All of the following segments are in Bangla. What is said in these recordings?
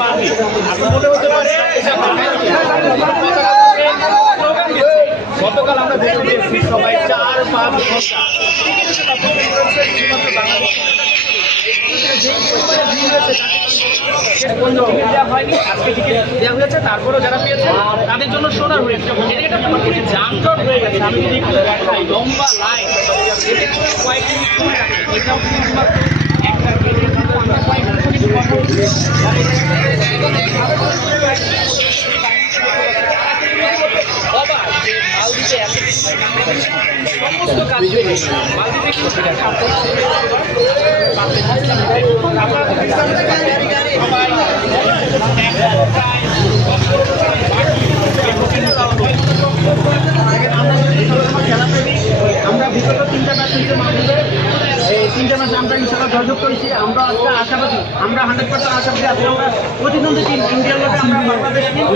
মার্কেট আপনার মনে হতে পারে গতকাল আমরা দেখেছি সবাই 4-5 ঘন্টা দেওয়া হয়নি, আজকে টিকিট দেওয়া হয়েছে, তারপরেও যারা পেয়েছে তাদের জন্য সোনার হয়েছে। এটা পুরোপুরি যানজট হয়ে গেছে। আমি যদি একটু দেখাই লম্বা লাইন, কয়েক মিনিট সময় লাগে। এটাও শুধুমাত্র একটা গেটের ভিতরে আমরা কয়েক মিনিট কথা বলছি। অবাক যে মালদ্বীপে এত সমস্ত কাজ হয়ে গেছে। মালদ্বীপে কিন্তু ঠিক আছে, আমরা বিগত 3টা ম্যাচ হয়েছে মালদ্বীপে, এই 3টা ম্যাচ আমরা ইনশাল্লাহ জয়যুক্ত হয়েছি। আমরা আজকে আশাবাদী, আমরা 100% আশাবাদী আজকে আমরা প্রতিদ্বন্দ্বী টিম ইন্ডিয়ার লোকে আমরা বাংলাদেশ টিম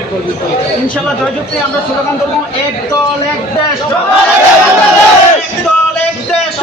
ইনশাল্লাহ জয়যুক্ত। আমরা স্লোগান করবো এক দল এক দেশ, এক দল এক দেশ।